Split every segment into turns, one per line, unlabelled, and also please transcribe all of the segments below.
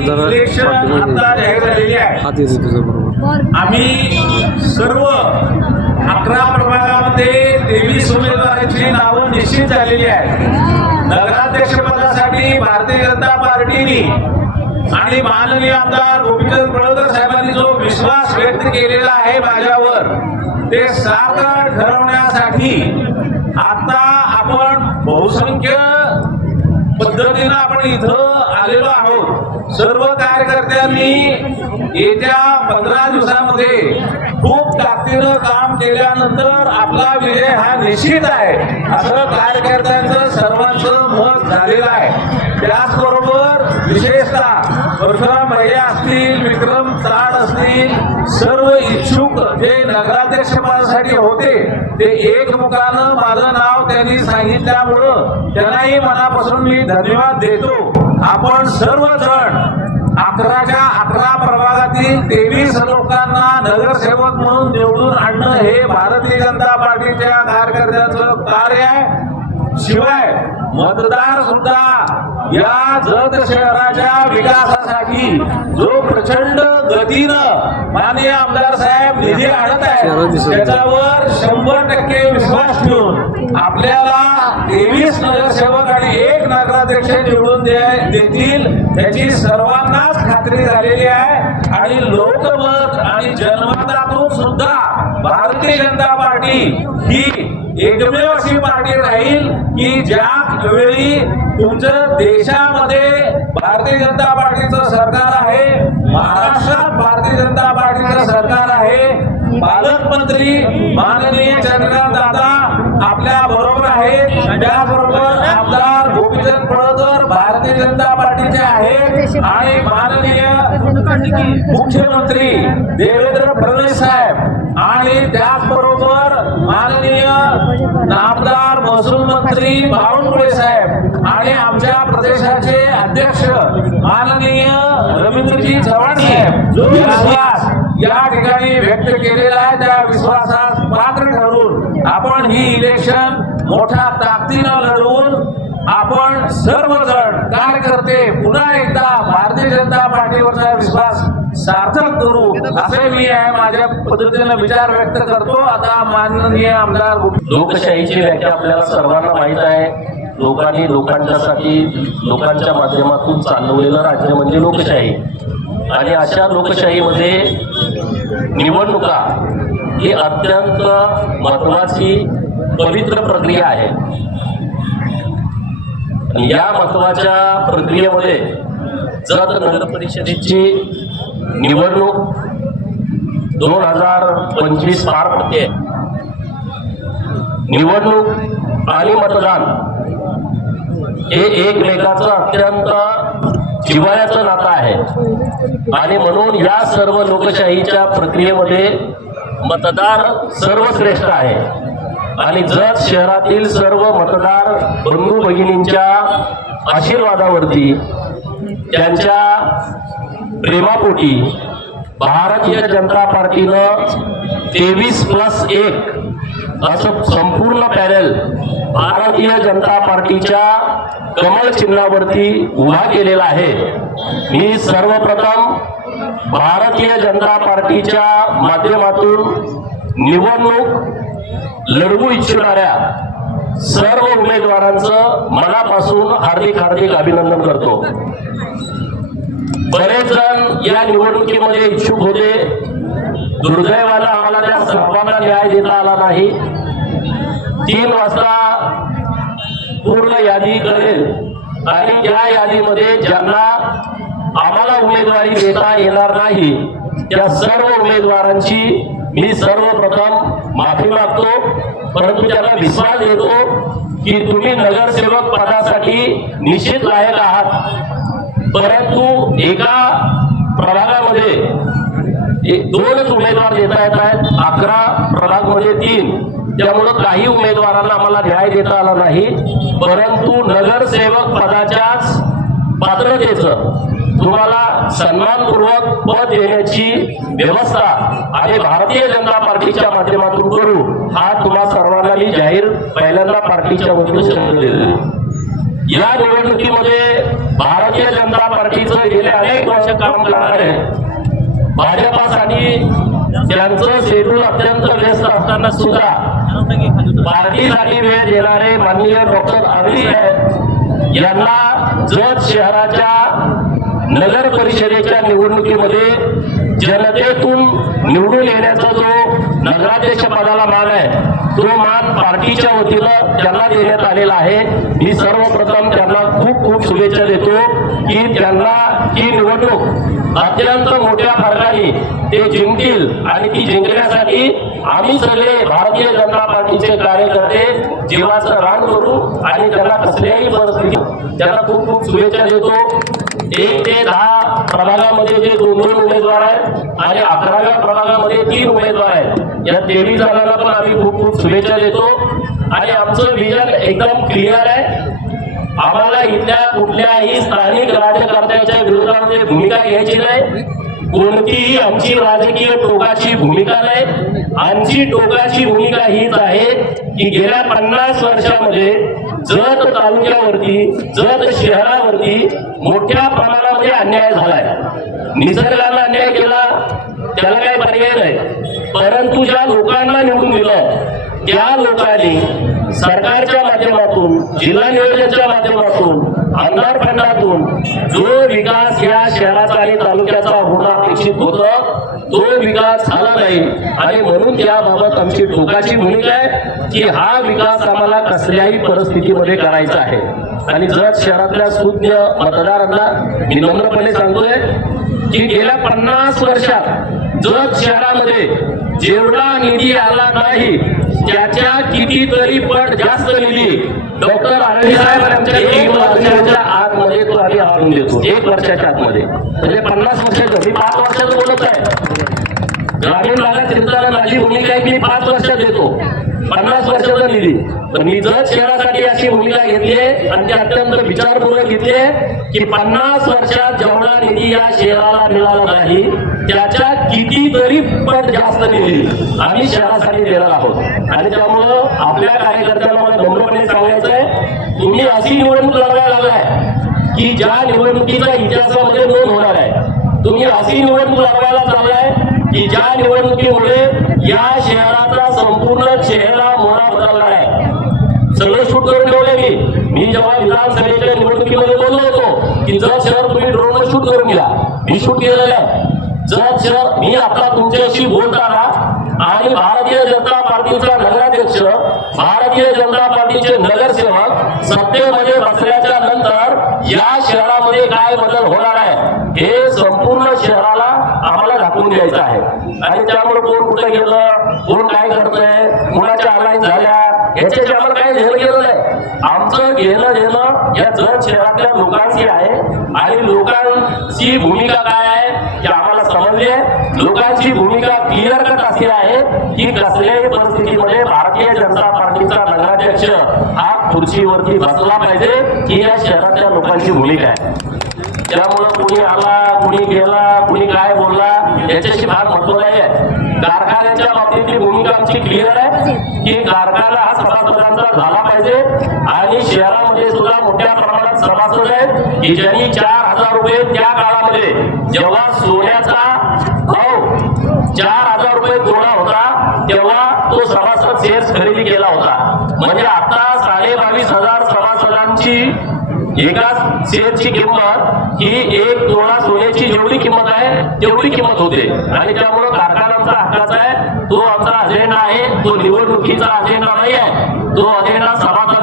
जरा- जरा
आहे.
हात येते तुझ्या बरोबर.
आम्ही सर्व अकरा प्रभागामध्ये तेवीस उमेदवारांची नावं निश्चित झालेली आहेत. नगराध्यक्षपदासाठी भारतीय जनता पार्टीने आणि माननीय आमदार गोपीचंद पडळकर साहेबांनी जो विश्वास व्यक्त केलेला आहे माझ्यावर ते साकार ठरवण्यासाठी आता आपण बहुसंख्य पद्धतीनं आपण इथं आलेलो आहोत. सर्व कार्यकर्त्यांनी येत्या पंधरा दिवसामध्ये खूप ताकदीनं काम केल्यानंतर आपला विजय हा निश्चित आहे. असं कार्यकर्त्यांचं सर्वांचं मत झालेलं आहे. त्याचबरोबर विशेषतः परशुराम भैया असतील विक्रम ताड असतील सर्व इच्छुक जे होते. ते एकमुखानं माझं नाव त्यांनी सांगितल्यामुळं त्यांनाही मनापासून मी धन्यवाद देतो. आपण सर्वजण अकराच्या अकरा प्रभागातील तेवीस लोकांना नगरसेवक म्हणून निवडून आणणं हे भारतीय जनता पार्टीच्या कार्यकर्त्यांचं कार्य आहे. शिवाय मतदार सुद्धा या जत शहराच्या विकासासाठी जो प्रचंड गतीनं माननीय आमदार साहेब निधी आणत आहे. त्याच्यावर शंभर टक्के विश्वास ठेवून आपल्याला तेवीस नगरसेवक आणि एक नगराध्यक्ष निवडून देतील याची सर्वांनाच खात्री झालेली आहे आणि लोकमत आणि जनमतातून सुद्धा भारतीय जनता पार्टी ही एकमेव अशी पार्टी राहील की ज्या वेळी तुमचं देशामध्ये भारतीय जनता पार्टीचं सरकार आहे महाराष्ट्रात भारतीय जनता पार्टीचं सरकार आहे पालकमंत्री माननीय चंद्रकांत दादा आपल्या बरोबर आहेत. त्याचबरोबर आमदार गोपीचंद पडळकर भारतीय जनता पार्टीचे आहेत. आणि माननीय मुख्यमंत्री देवेंद्र फडणवीस साहेब आणि त्याचबरोबर माननीय नामदार महसूल मंत्री बावनकुळे साहेब आणि आमच्या प्रदेशाचे अध्यक्ष माननीय रवींद्रजी चव्हाण साहेब जो विश्वास या ठिकाणी व्यक्त केलेला आहे त्या विश्वासास पात्र ठरून आपण ही इलेक्शन मोठ्या ताकदीनं लढवून आपण सर्वजण कार्यकर्ते पुन्हा पार्टीवरचा विश्वास सार्थक करू असे मी माझ्या पद्धतीने विचार व्यक्त करतो. आता माननीय आमदार
लोकशाहीची व्याख्या आपल्याला सर्वांना माहीत आहे. लोकांनी लोकांच्यासाठी लोकांच्या माध्यमातून चालवलेलं राज्य म्हणजे लोकशाही. आणि अशा लोकशाहीमध्ये निवडणुका ही अत्यंत महत्वाची पवित्र प्रक्रिया आहे. या महत्त्वाच्या प्रक्रियेमध्ये जत नगर परिषदेची निवडणूक दोन हजार पंचवीस पार पडते. निवडणूक आणि मतदान हे एकमेकाचं अत्यंत जिव्हाळ्याचं नातं आहे. आणि म्हणून या सर्व लोकशाहीच्या प्रक्रियेमध्ये मतदार सर्वश्रेष्ठ आहे. आणि जत शहरातील सर्व मतदार बंधू भगिनींच्या आशीर्वादावरती त्यांच्या प्रेमापोटी भारतीय जनता पार्टीनं तेवीस प्लस एक असं संपूर्ण पॅनल भारतीय जनता पार्टीच्या कमळ चिन्हावरती उभा केलेला आहे. मी सर्वप्रथम भारतीय जनता पार्टीच्या माध्यमातून निवडणूक लढवू इच्छिणाऱ्या सर्व उमेदवारांचं मनापासून हार्दिक हार्दिक अभिनंदन करतो. बरेच जण या निवडणुकीमध्ये इच्छुक होते. दुर्दैवानं आम्हाला त्या सर्वांना न्याय देता आला नाही. तीन वाजता पूर्ण यादी करेल. आणि त्या यादीमध्ये ज्यांना आम्हाला उमेदवारी देता येणार नाही त्या सर्व उमेदवारांची मी सर्वप्रथम माफी मागतो. परंतु त्याला विश्वास देतो की तुम्ही नगरसेवक पदासाठी निश्चित लायक आहात. परंतु एका प्रभागामध्ये एक- दोनच उमेदवार देता येत आहेत. अकरा प्रभागमध्ये तीन. त्यामुळं काही उमेदवारांना आम्हाला न्याय देता आला नाही. परंतु नगरसेवक पदाच्याच पात्रतेचं तुम्हाला सन्मानपूर्वक पद देण्याची व्यवस्था आणि भारतीय जनता पार्टीच्या माध्यमातून करू. हा तुम्हा सर्वांना मी जाहीर पहिल्यांदा पार्टीच्या वतीने शब्द देतो. या निवडणुकीमध्ये भारतीय जनता पार्टीचं गेले अनेक वर्ष काम करणारे भाजपासाठी त्यांचं शेड्यूल अत्यंत व्यस्त असताना सुद्धा पार्टीसाठी वेळ देणारे माननीय डॉक्टर आरवी यांना जत शहराच्या नगर परिषदेच्या निवडणुकीमध्ये जनतेतून निवडून येण्याचा जो नगराध्यक्ष पदाला मान आहे तो मान पार्टीच्या वतीनं त्यांना देण्यात आलेला आहे. मी सर्वप्रथम त्यांना खूप खूप शुभेच्छा देतो की त्यांना ही निवडणूक अत्यंत मोठ्या फरकाने ते जिंकतील आणि ती जिंकण्यासाठी आम्ही सगळे भारतीय जनता पार्टीचे कार्यकर्ते जीवाचं रान करू आणि त्यांना कसल्याही परिस्थितीत त्यांना खूप खूप शुभेच्छा देतो. एक ते दहा प्रभागामध्ये जे दोन दोन उमेदवार आहेत आणि अकराव्या प्रभागामध्ये तीन उमेदवार आहेत. या तेवीस जणांना पण आम्ही खूप खूप शुभेच्छा देतो. आणि आमचं विजन एकदम क्लिअर आहे. आम्हाला इथल्या कुठल्याही स्थानिक राज्यकर्त्याच्या विरोधामध्ये भूमिका घ्यायची नाही. कोणतीही आमची राजकीय टोकाची भूमिका नाही. आमची टोकाची भूमिका हीच आहे की गेल्या पन्नास वर्षामध्ये जत तालुक्यावरती जत शहरावरती मोठ्या प्रमाणामध्ये अन्याय झालाय. निसर्गाला अन्याय केला त्याला काही पर्याय नाही. परंतु ज्या लोकांना निवडून दिलं त्या लोकांनी सरकारच्या माध्यमातून जिल्हा नियोजनच्या माध्यमातून आमदार फंडातून जो विकास या शहराचा आणि तालुक्याचा होणं अपेक्षित होतं तो विकास झाला नाही. आणि म्हणून याबाबत आमची टोकाची भूमिका आहे की हा विकास आम्हाला कसल्याही परिस्थितीमध्ये करायचा आहे. आणि जत शहरातल्या सुज्ञ मतदारांना मी नम्रपणे सांगतोय की गेल्या पन्नास वर्षात जत शहरामध्ये जेवढा निधी आला नाही त्याच्या कितीतरी पट जास्त निधी डॉक्टर आनंदी साहेब आमच्या एक वर्षाच्या आतमध्ये तो आम्ही आणून देतो. एक वर्षाच्या आतमध्ये. म्हणजे पन्नास वर्षाचं. मी पाच वर्षाचं बोलत आहे. ग्रामीण भागात शिरताना माझी भूमिका आहे की मी पाच वर्षात देतो. पन्नास वर्षाचा निधी. पण मी जत शहरासाठी अशी भूमिका घेतली आणि ती अत्यंत विचारपूर्वक घेतली की पन्नास वर्षात जेवढा निधी या शहराला मिळाला नाही त्याच्या कितीतरी पट जास्त निधी आम्ही शहरासाठी देणार आहोत. आणि त्यामुळं आपल्या कार्यकर्त्यांना मला नम्रपणे सांगायचं आहे तुम्ही अशी निवडणूक लढवायला लागलाय की ज्या निवडणुकीच्या इतिहासामध्ये नोंद होणार आहे. तुम्ही अशी निवडणूक लढवायला चाललाय की ज्या निवडणुकीमुळे या शहराचा संपूर्ण चेहरा मोहरा बदलला आहे. सगळं शूट करून ठेवले मी. मी जेव्हा विधानसभेच्या निवडणुकीमध्ये बोललो होतो की जर शहर तुम्ही ड्रोन शूट करून गेला मी शूट केलेलं आहे. जर शहर मी आता तुमच्याशी बोलताना आणि भारतीय जनता पार्टीचा नगराध्यक्ष भारतीय जनता पार्टीचे नगरसेवक सत्तेमध्ये बसल्याच्या नंतर या शहरामध्ये काय बदल होणार आहे हे संपूर्ण शहराला आम्हाला दाखवून द्यायचं आहे. आणि त्यामुळे कोण कुठे गेलं कोण काय करतंय कुणाच्या अलाईन झाल्या याच्याशी आम्हाला काही घेणं गेलं नाही आमचं घेणं देणं या जत शहरातल्या लोकांशी आहे. आणि लोकांची भूमिका काय आहे हे आम्हाला समजली. लोकांची भूमिका क्लिअर कट अशी आहे की कसल्याही परिस्थितीमध्ये भारतीय जनता पार्टीचा नगराध्यक्ष हा खुर्चीवरती बसला पाहिजे ही या शहरातल्या लोकांची भूमिका आहे. त्यामुळं कुणी आला कुणी गेला कुणी काय बोलला याच्याशी फार महत्त्व नाही आहे. कारखान्याच्या बाबतीतली भूमिका आमची क्लिअर आहे की कारखाना हा सभासदांचा झाला पाहिजे आणि शहरामध्ये सुद्धा मोठ्या प्रमाणात सभासद आहेत की ज्यांनी चार हजार रुपये त्या काळामध्ये जेव्हा सोन्याचा भाव चार हजार रुपये तोडा होता तेव्हा तो सभासद शेअर्स खरेदी केला होता. म्हणजे आता साडे बावीस हजार एका शेअरची किंमत ही एक तोळा सोन्याची जेवढी किंमत आहे तेवढी किंमत होते. आणि त्यामुळे कारखाना आमचा हक्काचा आहे तो आमचा अजेंडा आहे तो निवडणुकीचा अजेंडा नाही आहे तो अजेंडा सभासदांचा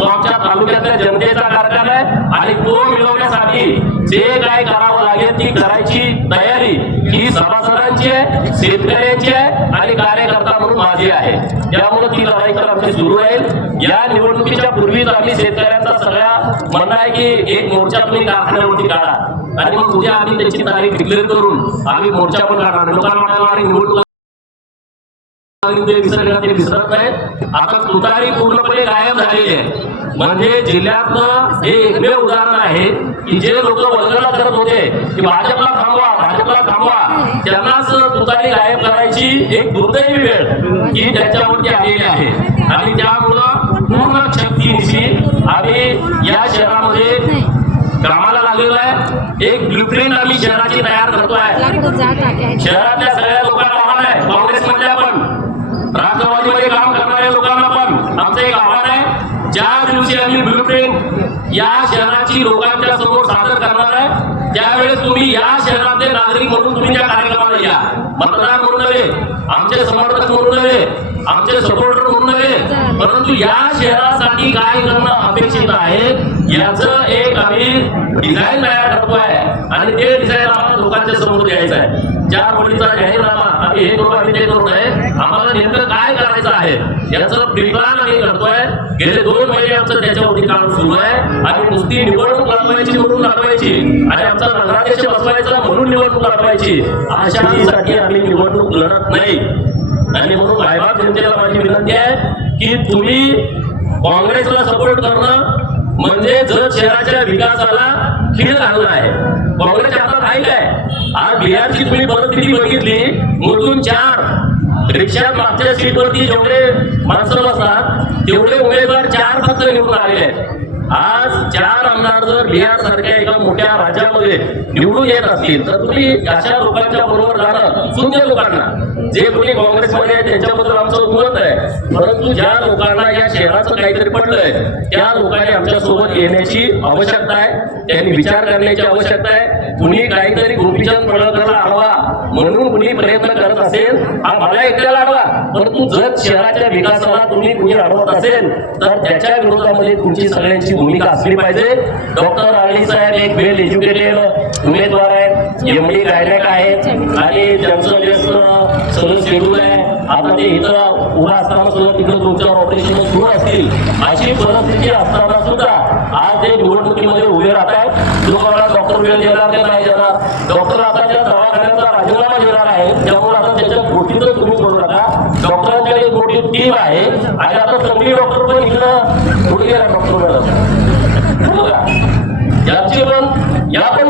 तो आमच्या तालुक्यातल्या जनतेचा कार्यालय आहे आणि तो मिळवण्यासाठी जे काय करावं लागेल ती करायची तयारी ही सभासदांची आहे शेतकऱ्यांची आहे आणि कार्यकर्ता म्हणून माझी आहे. त्यामुळे ती लढाई तर आमची सुरू राहील. या निवडणुकीच्या पूर्वीच आम्ही शेतकऱ्यांचा सगळ्या म्हणणं आहे की एक मोर्चा तुम्ही कारखान्यावरती काढा. आणि मग उद्या आम्ही त्याची तारीख डिक्लेअर करून आम्ही मोर्चा पण काढणार. लोकांना आणि निवडणूक आता तुतारी पूर्णपणे गायब झालेली आहे. म्हणजे जिल्ह्यातलं हे एकमेव उदाहरण आहे की जे लोक वगळला करत होते की भाजपला थांबवा भाजपला थांबवा. त्यांनाच तुतारी गायब करायची एक दुर्दैवी वेळ ही त्यांच्यावरती आलेली आहे. आणि त्यामुळं पूर्ण शक्तीनिशी आणि या शहरामध्ये कामाला लागलेला आहे. एक ब्लुप्रिंट आम्ही शहराची तयार
करतो आहे.
शहरातल्या सगळ्या लोकांना आव्हान आहे. मध्ये काम करणाऱ्या लोकांना पण आमचं एक आव्हान आहे. ज्या दिवशी आम्ही ब्लूप्रिंट या शहराची लोकांच्या समोर सादर करणार आहे त्यावेळेस तुम्ही या शहरातले नागरिक म्हणून तुम्ही त्या कार्यक्रमाला या. मतदार म्हणून नव्हे आमचे समर्थक म्हणून नव्हे आमचे सपोर्टर म्हणून नव्हे परंतु या शहरासाठी काय करणं अपेक्षित आहे याचं एक आम्ही डिझाईन तयार करतो आहे आणि ते डिझाईन आम्हाला लोकांच्या समोर द्यायचं आहे. ज्या मुलीचा जाहीरनामा आम्ही हे करू आम्ही ते करू नये आम्हाला नेमकं काय करायचं आहे? याचं प्रिप्लान आम्ही करतोय. गेले दोन महिने आमचं त्याच्यावरती काम सुरू आहे. आणि नुसती निवडणूक लढवायची म्हणून लढवायची. आणि आमचा नगराध्यक्ष बसवायचा म्हणून निवडणूक लढवायची. अशासाठी आम्ही निवडणूक लढत नाही. आणि म्हणून साहेबाब जनतेला माझी विनंती आहे की तुम्ही काँग्रेसला सपोर्ट करणं म्हणजे जर शहराच्या विकासाला खेळ घालणं आहे. काँग्रेसच्या हातात आहे काय आज बिहारची तुम्ही परिस्थिती बघितली मोजून चार रिक्षा मागच्या सीटवरती जेवढे माणसं बसतात तेवढे उमेदवार चार फक्त निवडून आलेले आहेत. आज चार आमदार जर बिहार सारख्या एका मोठ्या राज्यामध्ये निवडून येत असतील तर तुम्ही अशा लोकांच्या बरोबर जाणं शून्य लोकांना. जे कोणी काँग्रेसमध्ये आहे त्यांच्याबद्दल आमचं मत आहे. परंतु ज्या लोकांना या शहराचं काहीतरी पडलंय त्या लोकांनी आमच्यासोबत येण्याची आवश्यकता आहे. त्यांनी विचार करण्याची आवश्यकता आहे. कुणी काहीतरी गोपीचंद पडळकरला आणवा म्हणून कुणी प्रयत्न करत असेल हा मला एकट्याला अडवा परंतु जर शहराच्या विकासाला तुम्ही कुणी अडवत असेल तर त्याच्या विरोधामध्ये तुमची सगळ्यांची भूमिका असली पाहिजे. डॉक्टर अळी साहेब एक वेल एज्युकेटेड उमेदवार आहेत. एमडी गायनेक आहेत. आणि त्यांचं सगळं शेड्यूल आहे. आता ते इथं उभं असताना सुद्धा तिकडे तुमच्यावर ऑपरेशन सुरू असतील. अशी परिस्थिती असताना सुद्धा आज ते निवडणुकीमध्ये उभे राहत आहेत. लोकांना डॉक्टर वेळ देणार ते नाही देणार? डॉक्टर आता त्या दवाखान्याचा राजीनामा देणार आहे त्यामुळे आता त्याच्या गोष्टीतच तुम्ही करू नका. डॉक्टरांच्या एक मोठी टीम आहे. आणि आता सगळी डॉक्टर पण इकडं पुढे डॉक्टर मॅडम. याची पण या पण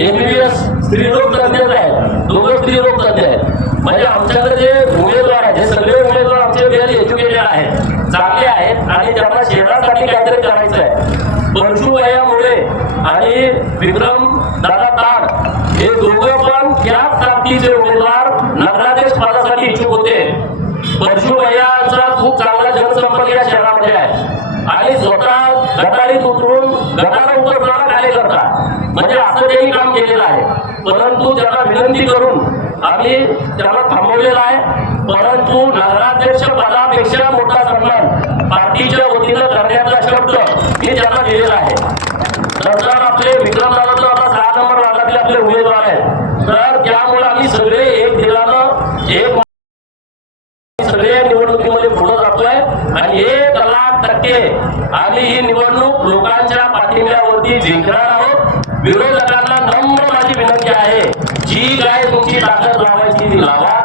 एमबीबीएस स्त्रीरोग तज्ञ आहेत. दोघं स्त्रीरोग तज्ञ आहेत. म्हणजे आमच्याकडे जे उमेदवार आहेत हे सगळे उमेदवार आमचे वेल एज्युकेटेड आहेत चांगले आहेत आणि त्यांना शहरासाठी काहीतरी करायचं आहे. परशु वयामुळे आणि विक्रम दादा ताड हे दोघं पण त्याच ताकदीचे उमेदवार नगराध्यक्ष पदासाठी इच्छुक होते. परशु वयाचा खूप चांगला जनसंपर्क या शहरामध्ये आहे. आणि स्वतः गटारीत उतरून गटाला उतरणारा कार्यकर्ता म्हणजे असं त्यांनी काम केलेलं आहे. परंतु त्याला विनंती करून आम्ही त्याला थांबवलेला आहे. परंतु नगराध्यक्ष पदापेक्षा मोठा सन्मान पार्टीच्या वतीनं करण्याचा शब्द मी त्यांना दिलेला आहे. नंतर आपले विक्रम दादा आता सहा नंबर भागातले आपले उमेदवार आहेत. तर त्यामुळे आम्ही सगळे एक दिलानं एक सगळे निवडणुकीमध्ये पुढे जातोय. आणि एक टक्के आम्ही ही निवडणूक लोकांच्या पाठिंब्यावरती जिंकणार आहोत. विरोधकांना नम्र माझी विनंती आहे. जी काय तुमची ताकद लावायची ती लावा.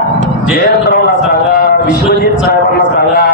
जयंतरावला सांगा विश्वजित साहेबांना सांगा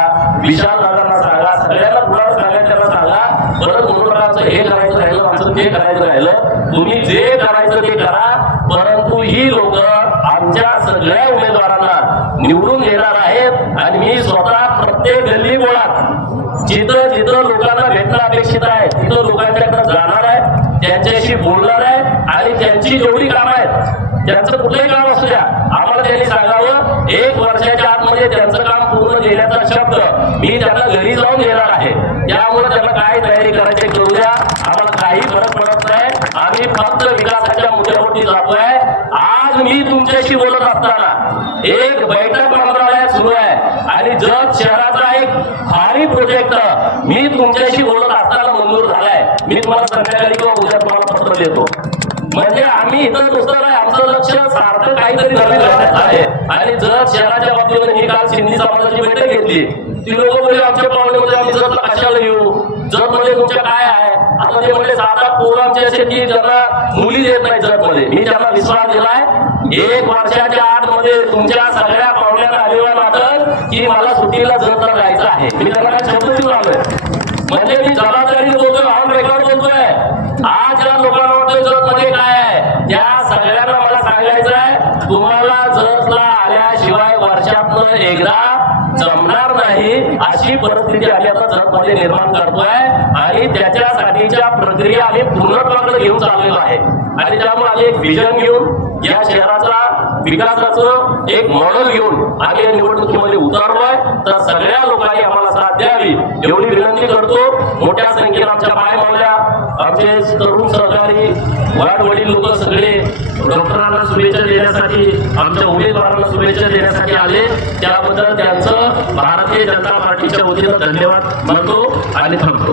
विशाल दादांना सांगा सगळ्यांना कुणाला सांगा त्याला सांगा. परत म्हणून हे करायचं राहिलं आमचं ते करायचं राहिलं. तुम्ही जे करायचं ते करा. परंतु ही लोक आमच्या सगळ्या उमेदवारांना निवडून येणार आहेत. आणि मी स्वतः प्रत्येक गल्ली बोळात जिथं जिथं लोकांना भेटणं अपेक्षित आहे तिथं लोकांच्याकडे जाणार आहे त्यांच्याशी बोलणार आहे आणि त्यांची जेवढी कामं आहेत त्यांचं कुठलंही काम असू द्या आम्हाला त्यांनी सांगावं एक वर्षाच्या आतमध्ये त्यांचं काम पूर्ण देण्याचा शब्द मी त्यांना घरी जाऊन देणार आहे. त्यामुळे त्यांना काय तयारी करायची करू द्या आम्हाला काही फरक पडत नाही. आम्ही फक्त विकासाच्या मुद्द्यावरती जातोय. आज मी तुमच्याशी बोलत असताना एक बैठक मंत्रालयात सुरू आहे. आणि जत शहराचा एक भारी प्रोजेक्ट मी तुमच्याशी बोलत असताना मंजूर झालाय. मी तुम्हाला संध्याकाळी किंवा उद्या तुम्हाला पत्र देतो. म्हणजे आम्ही इथं नुसतं नाही आमचं लक्ष सारखं काहीतरी नवीन करण्यात आहे. आणि जर शहराच्या बाबतीमध्ये मी काल सिंधी समाजाची बैठक घेतली. ती लोक बोलले आमच्या पावण्यामध्ये आम्ही जर कशाला येऊ? जगमध्ये म्हणजे तुमच्या काय आहे? आता ते म्हणजे साधा पोरांचे असे की ज्यांना मुली देत नाही जत मध्ये म्हणजे. मी त्यांना विश्वास दिलाय. एक वर्षाच्या आत मध्ये तुमच्या सगळ्या पाहुण्याला आलेला वाटत की मला सुट्टीला जतला जायचं आहे. मी त्यांना काय शब्द देऊन म्हणजे मी जबाबदारी बोलतोय ऑन रेकॉर्ड बोलतोय आज ज्या लोकांना वाटतं जत मध्ये काय आहे त्या सगळ्यांना मला सांगायचं आहे तुम्हाला जतला आल्याशिवाय वर्षातनं एकदा जमणार नाही अशी परिस्थिती आली आता जगमध्ये निर्माण करतोय आणि त्याच्यासाठीच्या प्रक्रिया आम्ही पूर्णत्वाकडे घेऊन चाललेलो आहे. आणि त्यामुळे आम्ही एक विजन घेऊन या शहराचा विकासाचं एक मॉडेल घेऊन आम्ही या निवडणुकीमध्ये उतरलोय तर सगळ्या लोकांनी आम्हाला साथ द्यावी एवढी विनंती करतो. मोठ्या संख्येने आमच्या पायमावल्या आमचे तरुण सहकारी वाढ वडील लोक सगळे डॉक्टरांना शुभेच्छा देण्यासाठी आमच्या उमेदवारांना शुभेच्छा देण्यासाठी आले. त्याबद्दल त्यांचं भारतीय जनता पार्टीच्या वतीनं धन्यवाद म्हणतो आणि थांबतो.